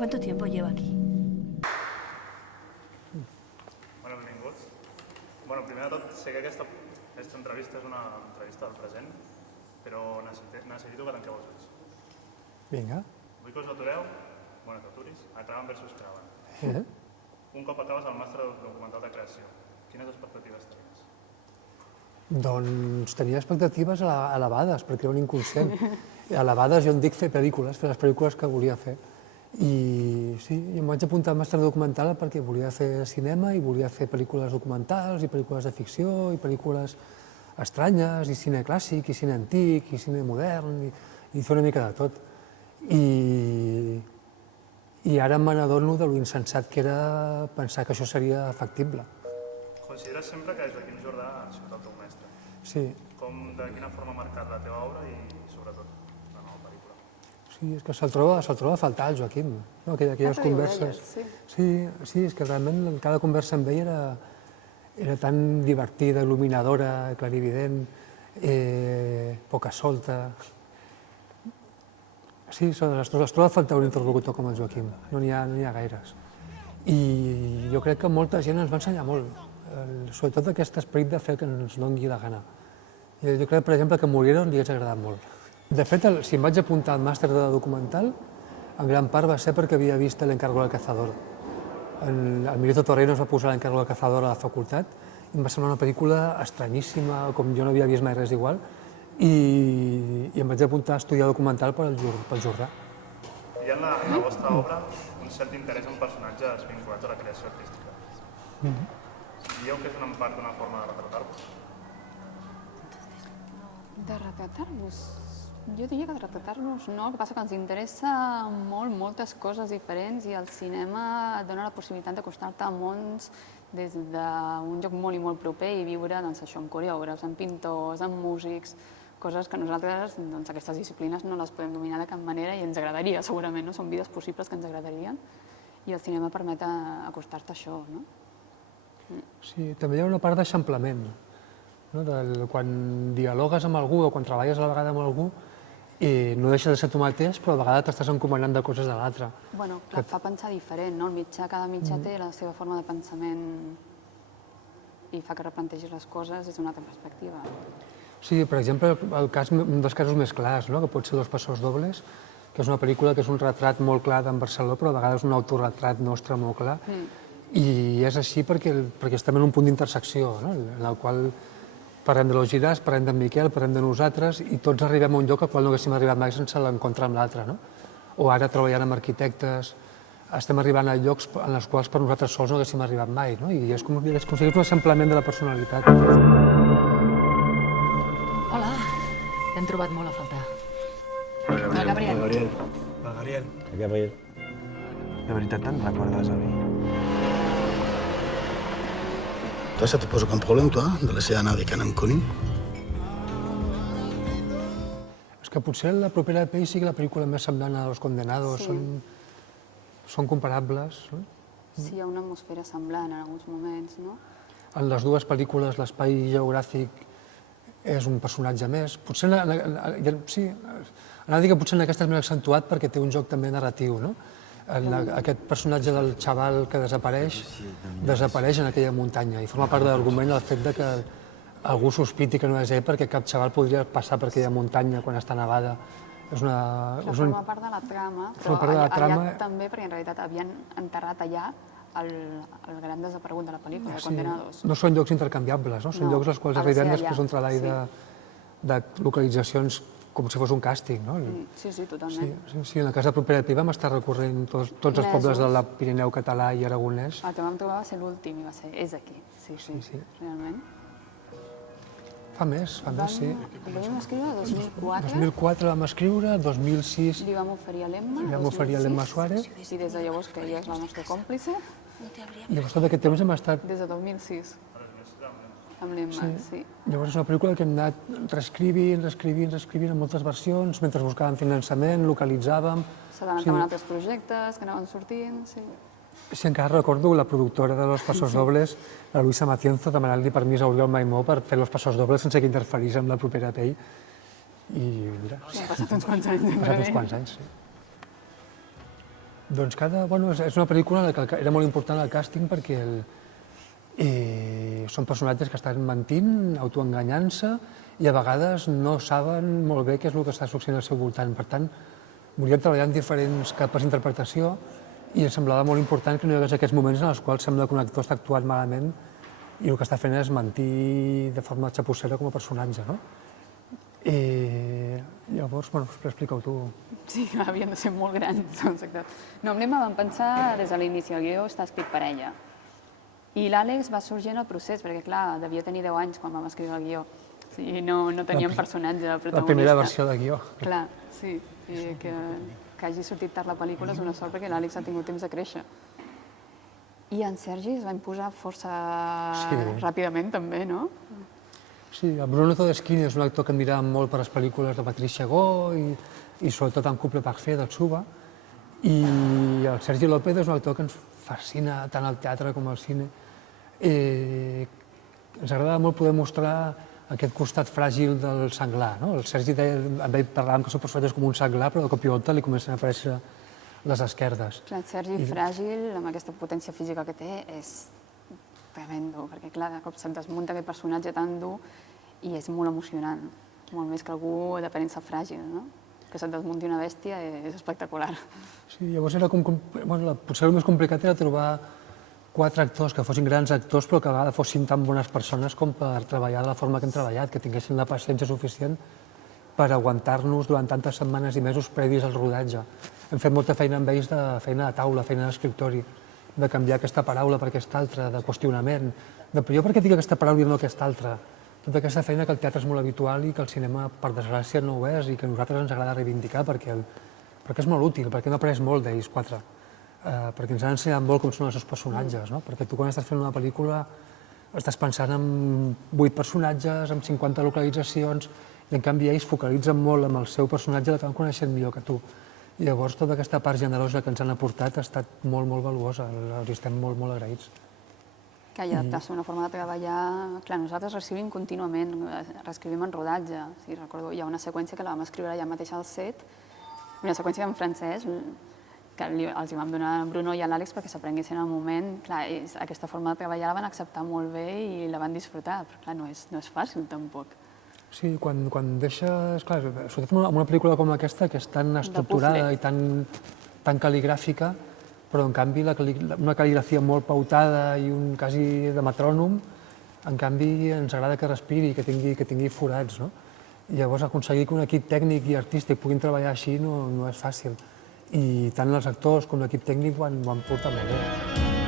¿Cuánto tiempo lleva aquí? Bueno, benvinguts. Bueno, primer de tot, sé que aquesta entrevista és una entrevista del present, però necessito que tanqueu els ulls. Vinga. Vull que us atureu, bueno, t'aturis, a Traven versus Craven. Un cop acabes el màster documental de creació, quines expectatives tenies? Doncs tenia expectatives elevades, perquè era un inconscient. Elevades, jo en dic fer pel·lícules, fer les pel·lícules que volia fer. I sí, em vaig apuntar al màster documental perquè volia fer cinema i volia fer pel·lícules documentals i pel·lícules de ficció i pel·lícules estranyes i cine clàssic i cine antic i cine modern i fer una mica de tot. I ara me n'adono de lo insensat que era pensar que això seria factible. Consideres sempre que des de Quim Jordà ha sigut el teu mestre. Sí. De quina forma ha marcat la teva obra i, sobretot, la nova pel·lícula? Sí, és que se'l troba a faltar, el Joaquim. No? Aquelles converses... Sí, és que realment cada conversa amb ell era tan divertida, il·luminadora, clarivident, poca solta. Sí, es troba a faltar un interlocutor com el Joaquim, no n'hi ha gaires. I jo crec que molta gent ens va ensenyar molt, sobretot aquest esperit de fer el que ens doni la gana. Jo crec, per exemple, que Murieros li hagués agradat molt. De fet, si em vaig apuntar al màster de documental, en gran part va ser perquè havia vist l'Encargo del Cazador. El Milito Torreno es va posar l'Encargo del Cazador a la facultat i em va semblar una pel·lícula estranyíssima, com jo no havia vist mai res igual, i em vaig apuntar a estudiar documental pel Jordà. Hi ha en la vostra obra un cert interès en personatges vinculats a la creació artística. Dieu que és una part d'una forma de retratar-vos? De retratar-vos? Jo diria que de retratar-nos no, el que passa que ens interessa moltes coses diferents i el cinema et dona la possibilitat d'acostar-te a mons des d'un lloc molt i molt proper i viure doncs, això amb coreògrafs, amb pintors, amb músics, coses que nosaltres, doncs, aquestes disciplines no les podem dominar de cap manera i ens agradaria, segurament, no? Són vides possibles que ens agradarien i el cinema permet acostar-te a això, no? Sí, també hi ha una part d'eixamplament, no? Quan dialogues amb algú o quan treballes a la vegada amb algú, no deixes de ser tu mateix, però a vegades t'estàs encomanant de coses de l'altre. Bueno, clar, fa pensar diferent, no? Cada mitjà té la seva forma de pensament i fa que replantegis les coses des d'una altra perspectiva. Sí, per exemple, un dels casos més clars, que pot ser Dos pasos dobles, que és una pel·lícula que és un retrat molt clar d'en Barceló, però a vegades un autorretrat nostre molt clar. I és així perquè estem en un punt d'intersecció, en el qual parlem de Los Giràs, parlem d'en Miquel, parlem de nosaltres, i tots arribem a un lloc al qual no haguéssim arribat mai sense l'encontre amb l'altre. O ara, treballant amb arquitectes, estem arribant a llocs en els quals per nosaltres sols no haguéssim arribat mai. I és com si és un eixamplament de la personalitat. Hola, t'hem trobat molt a faltar. El Gabriel. Gabriel. De veritat te'n recordes a mi? Toi, ça te pose aucun problème, toi, de laisser Anna avec un inconnu? És que potser la propera de Pell sigui la pel·lícula més semblant a Los Condenados, són comparables. Sí, hi ha una atmosfera semblant en alguns moments, no? En les dues pel·lícules l'espai geogràfic és un personatge més. Potser, sí, anava a dir que potser en aquesta és més accentuat perquè té un joc també narratiu, no? Aquest personatge del xaval que desapareix en aquella muntanya i forma part de l'argument el fet que algú sospiti que no és ell perquè cap xaval podria passar per aquella muntanya quan està nevada. Forma part de la trama, però allà també, perquè en realitat havien enterrat allà el gran desaparegut de la pel·lícula, de Condenados. No són llocs intercanviables, són llocs als quals arribem després d'un treball de localitzacions com si fos un càsting. Sí, totalment. Sí, en la casa propera de Pi vam estar recorrent tots els pobles del Pirineu català i aragonès. El que vam trobar va ser l'últim i va ser, és aquí, sí, realment. Fa més, sí. El vam escriure el 2004. 2004 vam escriure, 2006 li vam oferir a l'Emma. Li vam oferir a l'Emma Suárez. I des de llavors que ella és la nostra còmplice. I llavors tot aquest temps hem estat... Des de 2006. Amb l'Emma, sí. Llavors és una pel·lícula que hem anat reescrivint en moltes versions, mentre buscàvem finançament, localitzàvem... Se van acabant altres projectes que anaven sortint, sí. Sí, encara recordo la productora de Los Pasos Dobles, la Luisa Macienzo, demanant-li permís a Oriol Maimó per fer Los Pasos Dobles sense que interferís amb la propera Pell. I mira... Han passat uns quants anys. Han passat uns quants anys, sí. Doncs és una pel·lícula en la que era molt important el càsting perquè són personatges que estan mentint, autoenganyant-se i a vegades no saben molt bé què és el que està succeint al seu voltant. Per tant, volíem treballar en diferents capes d'interpretació i em semblava molt important que no hi hagués aquests moments en els quals sembla que un actor està actuant malament i el que està fent és mentir de forma xapussera com a personatge, no? Llavors, explica-ho tu. Sí, havien de ser molt grans, els actors. No, amb l'Emma vam pensar des de l'inici, el guió està escrit per ella. I l'Àlex va sorgir en el procés, perquè clar, devia tenir 10 anys quan vam escriure el guió. I no teníem personatge protagonista. La primera versió de guió. Clar, sí. I que hagi sortit tard la pel·lícula és una sort perquè l'Àlex ha tingut temps de créixer. I en Sergi es va imposar força ràpidament també, no? Sí, el Bruno Todeschini és un actor que admiràvem molt per les pel·lícules de Patricia Go i sobretot en Couple Parfait del Tsuba. I el Sergi López és un actor que ens fascina tant al teatre com al cine. Ens agrada molt poder mostrar aquest costat fràgil del senglar. El Sergi deia, amb ell parlàvem que el seu personatge és com un senglar, però de cop i volta li comencen a aparèixer les esquerdes. Clar, el Sergi fràgil, amb aquesta potència física que té, és tremendo, perquè clar, de cop se't desmunta aquest personatge tan dur i és molt emocionant, molt més que algú d'aparença fràgil, no? Que se't desmunti una bèstia és espectacular. Sí, llavors era potser el més complicat era trobar 4 actors que fossin grans actors però que a vegades fossin tan bones persones com per treballar de la forma que hem treballat, que tinguessin la paciència suficient per aguantar-nos durant tantes setmanes i mesos previs al rodatge. Hem fet molta feina amb ells, de feina de taula, feina d'escriptori, de canviar aquesta paraula per aquesta altra, de qüestionament, de jo per què dic aquesta paraula i no aquesta altra. Tota aquesta feina que el teatre és molt habitual i que el cinema, per desgràcia, no ho és i que a nosaltres ens agrada reivindicar perquè és molt útil, perquè hem après molt d'ells 4, perquè ens han ensenyat molt com són els seus personatges, perquè tu quan estàs fent una pel·lícula estàs pensant en 8 personatges, en 50 localitzacions, i en canvi ells focalitzen molt en el seu personatge, l'acaben coneixent millor que tu. I llavors tota aquesta part generosa que ens han aportat ha estat molt, molt valuosa, els estem molt, molt agraïts. Que hi ha d'adaptar-se una forma de treballar... Clar, nosaltres reescrivim contínuament, reescrivim en rodatge. Recordo, hi ha una seqüència que la vam escriure allà mateix al set, una seqüència en francès, que els hi vam donar a Bruno i a l'Àlex perquè s'aprenguessin al moment. Clar, aquesta forma de treballar la van acceptar molt bé i la van disfrutar, però clar, no és fàcil tampoc. Sí, quan deixes... Clar, sobretot en una pel·lícula com aquesta, que és tan estructurada i tan cal·ligràfica, però en canvi una cal·ligrafia molt pautada i quasi de metrònom, en canvi ens agrada que respiri, que tingui forats, no? I llavors aconseguir que un equip tècnic i artístic puguin treballar així no és fàcil. I tant els actors com l'equip tècnic ho han portat molt bé.